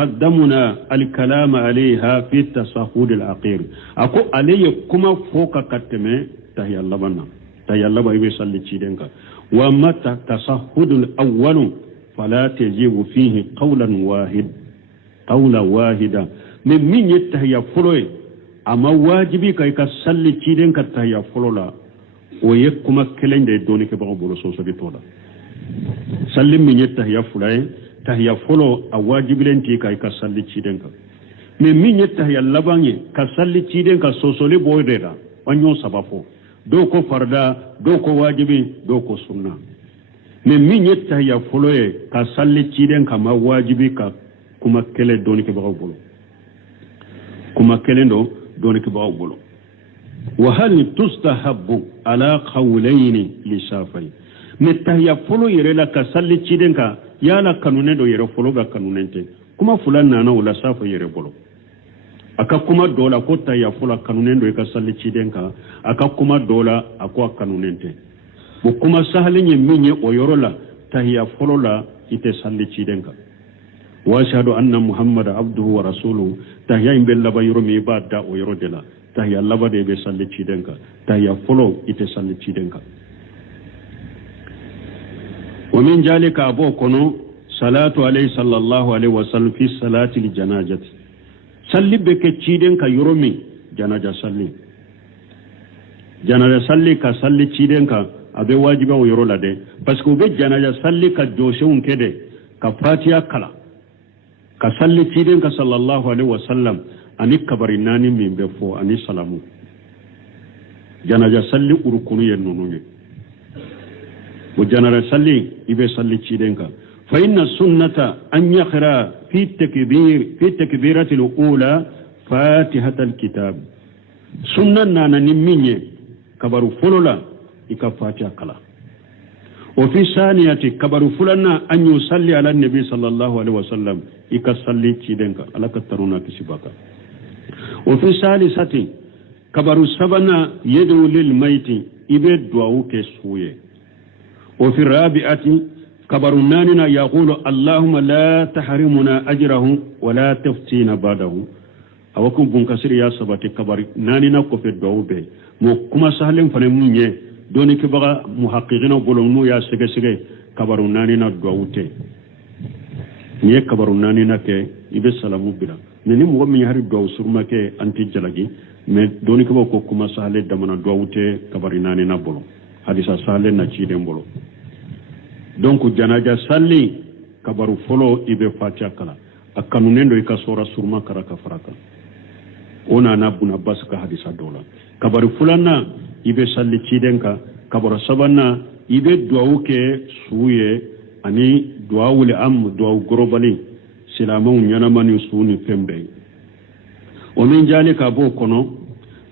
قدمنا الكلام عليها في التشهد الأخير أكو عليه كما فوق كتمه تهي الله بيبي صلي تشيدنك وما التشهد الأول فلا تجيب فيه قولا واحدا من يتهي فلوي أما واجبي كي كصلي تشيدنك تهي فلولا ويكما كلين دي دوني كبغو بلوسوسو دي تولا صلي من يتهي فلوي tahiya folo a wajibilenti ka ka salli cidenka me minye tahiya labanye ka salli cidenka sosole boydeda wanyo sabafo do ko farda do ko wajibi do ko sunna me minye tahiya folo e ka salli cidenka ma wajibi ka kuma kele doni ke bawo bolo kuma kele do doni ke bawo bolo wa hal tustahabbu ala qawlayn li shafai me tahiya folo yere la ka salli cidenka yala kanune do yere folo ga kanunente kuma fulan nana wala safa yere bolo aka kuma dola ko taya fula kanune do ka salli cidenka aka kuma dola akwa kanunente bo kuma sahalinye minye o yorola tahiya folo la ite salli cidenka wa ashhadu anna muhammada abduhu wa rasuluhu tahiya imbella ba yoro mi badda o yoro dela tahiya labade be salli cidenka tahiya folo ite salli cidenka ومن ذلك أبو كنو صلاة عليه صلى الله عليه وسلم في صلاة الجنازة صلي بك تشيدن كيرومي جنازة صلي كصلي تشيدن كأبي واجبا ويرولا ده بس كوبي جنازة صلي كجوشون كده كفاتيا كلا كصلي تشيدن كصلى الله عليه وسلم أني كبرناني من بفو أني سلامو جنازة صلي أركوني ينوني وجنرال صلي يبي صلي تشيدنكا فإن السنة أن يقرأ في التكبيرة الأولى فاتحة الكتاب سنة نانا نميني كبر فلولا إكا فاتحة كلا وفي ثانية كبر فلنا أن يصلي على النبي صلى الله عليه وسلم إكا صلي تشيدنكا على كترونا كسباكا وفي ثالثة كبر سبنا يدعو للميت إبي دعوه كسويه وفي الرابعة كبر ناننا يقول اللهم لا تحرمنا أجره ولا تفتينا بعده أوكم بنكسر يا سباتي كبر ناننا كفر الدعوة مو كما سهلين فنمونيه دوني كبغا محققين وبولونو يا سجى سجى كبر ناننا الدعوة نيه كبر ناننا كي يبي سلامو بلا نني مو من يهرب دعوة سرما كي أنتي جلاجي من دوني كبغا كما سهلين دمنا الدعوة كبر ناننا بولو hadisa sale na ciden bolo donc janaja salli kabaru folo ibe fatia kala akanunendo ikasora surma karaka faraka ona na buna baska hadisa dola kabaru fulana ibe salli cidenka kabara sabana ibe duauke suye ani duawule am duaw globally silamu nyana mani suni fembe o min jalika bo kono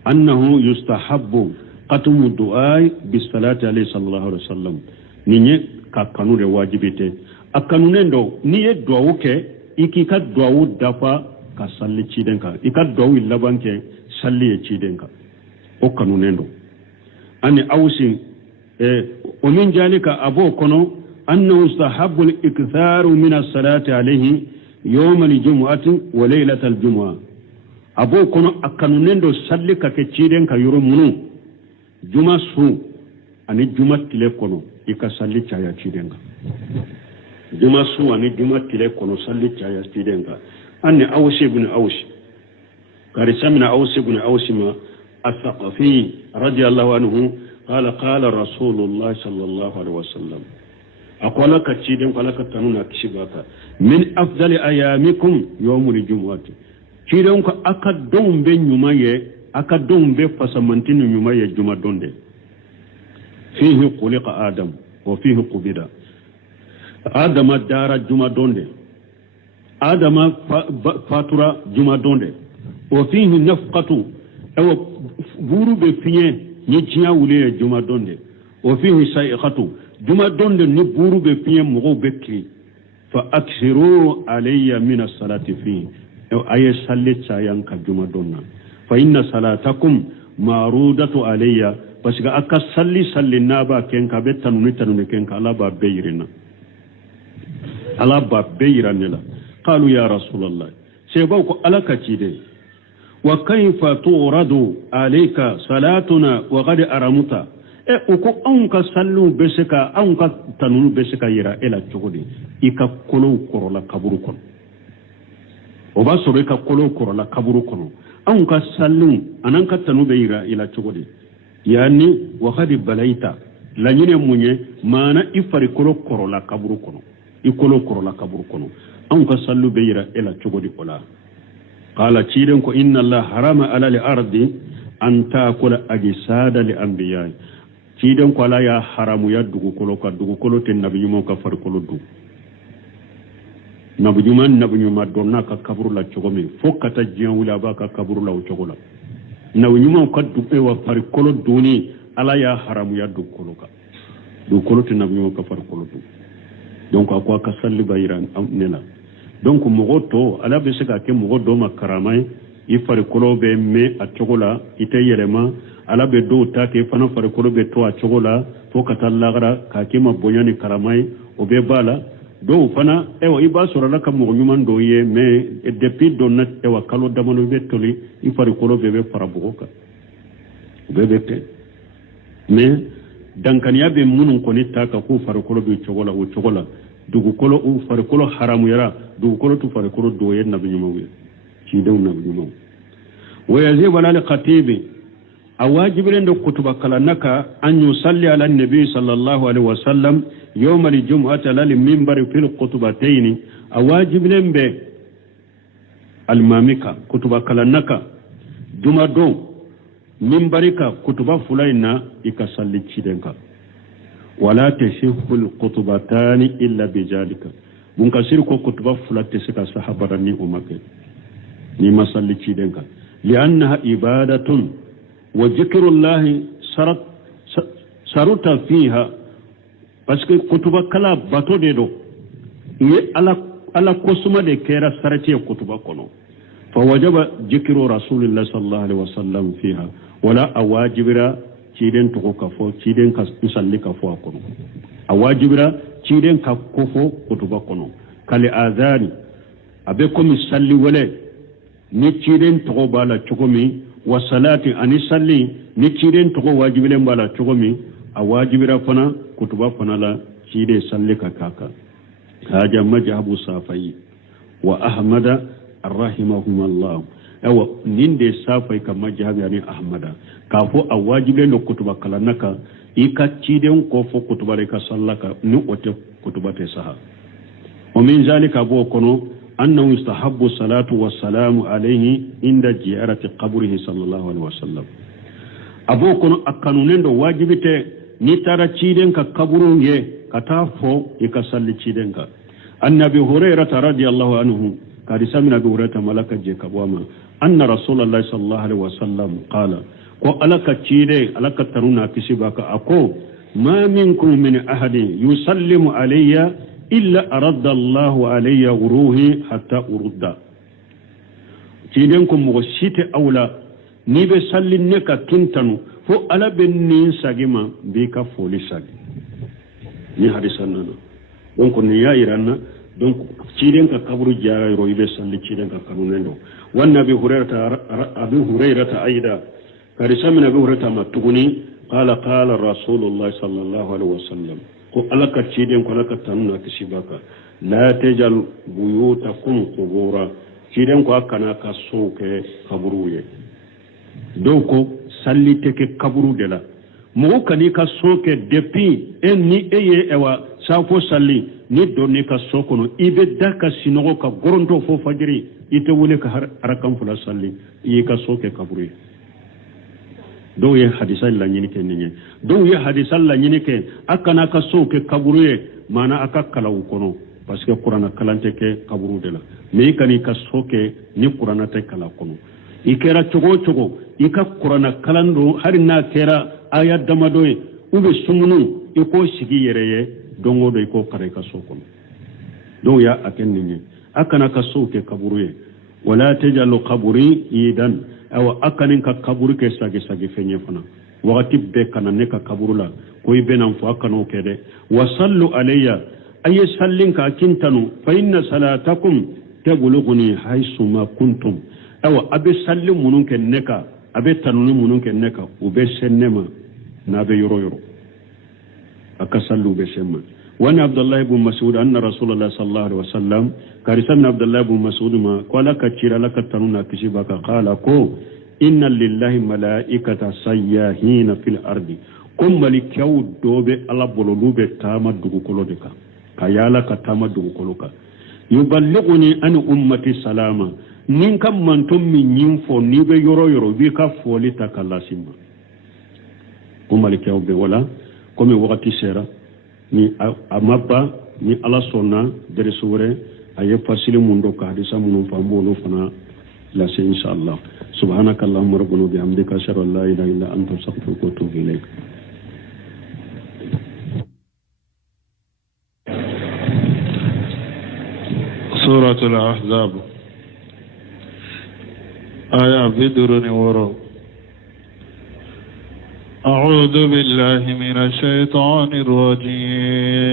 annahu yustahabbu قتم الدعاء بالصلاة عليه صلى الله عليه وسلم نيني كانوا واجبته أكانونندو نيه دعوك إكي كدعو دفا كصلي تشيدنكا إكا دعو اللبانك صلي تشيدنكا أو كانونندو أني أوسي ومن ذلك أبو كنو أنه استحب الإكثار من الصلاة عليه يوم الجمعة وليلة الجمعة أبو كنو أكانونندو صلي كتشيدنكا يرمونو juma su ani juma tile kono ika salli chaya chidenga juma su ani juma tile kono salli chaya chidenga anni awsi ibn awsi قال سمعنا أوس بن أوسم الثقفي رضي الله عنه قال رسول الله صلى الله عليه وسلم أقول لك تشيدن قال لك تنونا كشباك من أفضل أيامكم يوم الجمعة تشيدن أكدون بين يومي أكدون بفسمنتين يومي الجمعة دون فيه خلق آدم وفيه قبض آدم دار الجمعة دون آدم فاتورة جمعة دون وفيه نفقة أو بورو بفيه نجيا ولي جمعة دون وفيه سائقة جمعة دون نبورو بفيه مغو بكري فأكثروا علي من الصلاة فيه أو أي صلاة سايان كجمعة دون فإن صلاتكم معروضة علي parce que aka salli naba kenka be tanuni kenka ala ba beyrina ala ba beyranela qalu ya rasulullah seba ko ala kacide wa kayfa turadu alayka salatuna wa qad aramuta uko an ka sallu beseka an ka tanunu beseka yira ela chogodi ika kolo korola kaburu kono o ba so ka kolo korola kaburu kono an ka sallu anan ka tanu be yira ela chogodi yani wa qad balaita la nyine munye mana ifari kolo korola kaburu kono ikolo korola kaburu kono an ka sallu be yira ela chogodi ola qala ciiden ko inna allah harama ala li ardi an taakula ajsada li anbiya'i ciiden ko ala ya haramu ya dugu kolo te nabi nyumo ka far kolo du nabi nyuma donna ka kaburu la chogomi fokata jiyan wula ba ka kaburu la chogola nabi nyumo ka dupe wa far kolo duni ala ya haramu ya dugu kolo te nabi nyumo ka far kolo du donc akwa ka salli bayran nela donc mogoto ala be se ka ke mogodo makaramay ifare kolo be me a chogola ite yelema ala be do ta ke fana fare kolo be to a chogola fo katallagara ka ke mabonyani karamay o be bala do fana ewa iba sorala ka mo nyuman do ye me depuis donnat ewa kalo damano be toli ifare kolo be farabuka be bete me dankaniya be munun ko ni ta ka ko fare kolo be chogola o chogola dugu kolo u fare kolo haramu yara dugu kolo tu fare kolo do yen nabi nyumawi ci dew nabi nyumawi wa yazib ala khatibi awajibiren do kutuba kala naka an yusalli ala nabi sallallahu alaihi wasallam yawm al-jum'ati ala al-minbar fil khutbatayn awajibiren be al-mamika kutuba kala naka juma do minbarika kutuba fulaina ikasalli ci denka wala tashihu al-qutbatani illa bijalika mun kasir ko kutuba fulate sika sahabara ni umake ni masalli ci denka li'annaha ibadatun wa zikrullah saruta fiha parce que kutuba kala bato de do ye ala kosuma de kera sarati kutuba kono fa wajaba zikru rasulillah sallallahu alaihi wasallam fiha wala awajibira ciden to ko fo ciden ka misalli ka fo kono awajibira ciden ka ko fo kutuba kono kali azani abe ko misalli wala ni ciden to bala chokomi wa salati ani salli ni ciden to wajibile bala chokomi awajibira fana kutuba fana la cide salli ka kaka haja majhabu safai wa ahmada rahimahumullah awa ninde safai ka majhabi ani ahmada kafo a wajibe no kutuba kala naka ika ciden ko fo kutuba re ka sallaka ni ote kutuba te saha o min zalika bo kono annahu istahabbu salatu wassalamu alayhi inda ziyarati qabrihi sallallahu alaihi wasallam abo kono akanunendo wajibite ni tara ciden ka kaburu ye kata fo ika salli ciden ka annabi hurairah radiyallahu anhu kadi samina bi hurairah malaka je kabwama anna rasulullah sallallahu alaihi wasallam qala ko alaka cide alaka taruna kisibaka ako ma minkum min ahadin yusallimu alayya illa aradda Allahu alayya ruhi hatta urudda ciden ko mo site awla ni be sallin ne ka tuntanu fo ala ben ni sagima be ka foli sagi ni hadisan nana donc ni ya iranna donc ciden ka kaburu jara ro ibe salli ciden ka kanunendo wanna bi hurairata aida karisa min abi hurairata matuguni qala rasulullah sallallahu alaihi wasallam ko alaka ciden ko alaka tanuna kisibaka la tajal buyutakum qubura ciden ko akana ka soke kaburuye doko salli teke kaburu de la mo kani ka soke depuis en ni eye ewa safo salli ni donni ka sokono ibe daka sinogo ka goronto fo fajiri ite wole ka harakam fula salli yi ka soke kaburu do ye hadisa la nyini ke ninye do ye hadisa la nyini ke akana ka soke kaburu ye mana aka kala ukono parce que qur'ana kalante ke kaburu de la me kani ka soke ni qur'ana te kala kono ikera chogo ika qur'ana kalando harina kera aya damadoy ube sumunu iko sigi yereye dongo do iko kare ka sokono do ya akenni akana ka soke kaburu ye wala tajalu qabri idan aw akanin ka kaburu ke sagi fenye fana wakati be kana ne ka kaburula ko ibe nan fo akano kede wa sallu alayya ay sallin ka kintanu fa inna salatakum tablughuni haythu ma kuntum awa abe sallin munun ken neka abe tanunu munun ken neka ube sennema na be yoro aka sallu be semma wani abdullah ibn mas'ud anna rasulullah sallallahu alaihi wasallam karisan abdullah ibn mas'ud ma qala ka cira laka tanuna kishibaka qala ko inna lillahi malaikata sayyahina fil ardi kum malikaw dobe ala bololube tama dugu kolodeka kayala ka tama dugu koloka yuballighuni an ummati salama nin kam mantum min yinfo ni be yoro bi ka foli takalasima kum malikaw be wala komi wakati sera ni amaba ni ala sonna dere sore aye fasili mundo ka hadisa munum fambo fana la se inshallah subhanaka allahumma rabbana bihamdika ashhadu an la ilaha illa anta astaghfiruka wa atubu ilayk سورة الأحزاب آية بدر ورو أعوذ بالله من الشيطان الرجيم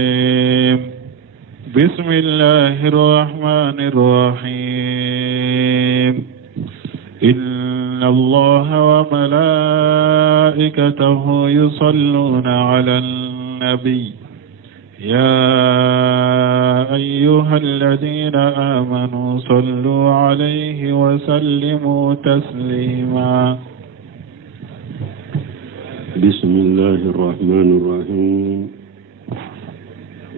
بسم الله الرحمن الرحيم إن الله وملائكته يصلون على النبي يا أيها الذين آمنوا صلوا عليه وسلموا تسليما بسم الله الرحمن الرحيم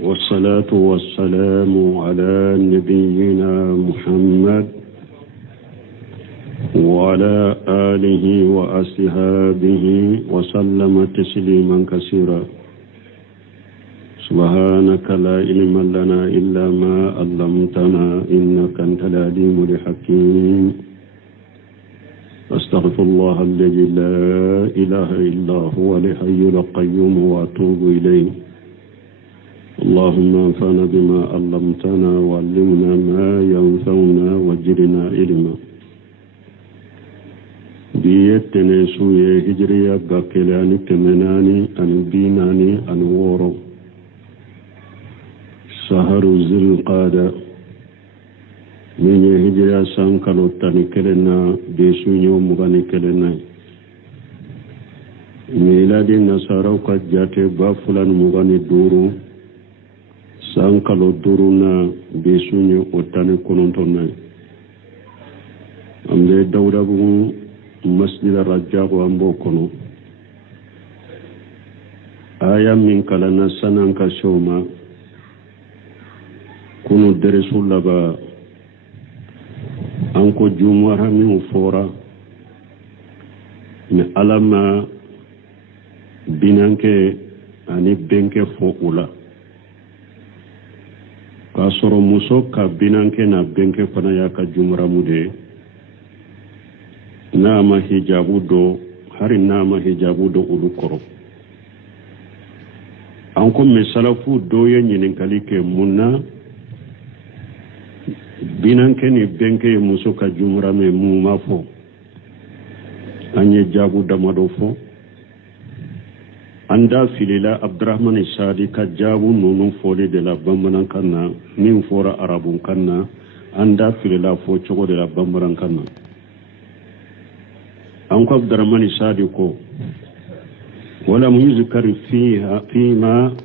والصلاة والسلام على نبينا محمد وعلى آله وأصحابه وسلم تسليما كثيرا سبحانك لا علم لنا إلا ما علمتنا إنك أنت العليم الحكيم أستغفر الله الذي لا إله إلا هو الحي القيوم وأتوب إليه اللهم انفعنا بما علمتنا وعلمنا ما ينفعنا وزدنا علما بيتنا سوية هجرية باكلاني كمناني أن بيناني أن وورو سهر ذي القعدة من هجرة سانكالو تاني كلنا بيسونيو مغاني كلنا ميلاد النصارى قد جات بافلان مغاني دورو سانكالو دورونا بيسونيو وتاني كونتونا أمي داودا بو مسجد الرجاق وامبو كونو آية من كلنا سنانكا شوما kunu deresu laba anko jumwara min fora me alama binanke ani benke fo ula ka soro muso ka binanke na benke fana ya ka jumra mude nama hijabu do hari nama hijabu do ulu koro anko me salafu do ye nyininkali ke munna binanke ni benke muso ka jumra me muma fo anye jabu damado fo anda filila abdurrahman sadi ka jabu nunu fole de la bambanan kanna min fora arabun kanna anda filila fo chogo de la bambanan kanna anko abdurrahman sadi ko wala mu yuzkar fiha fima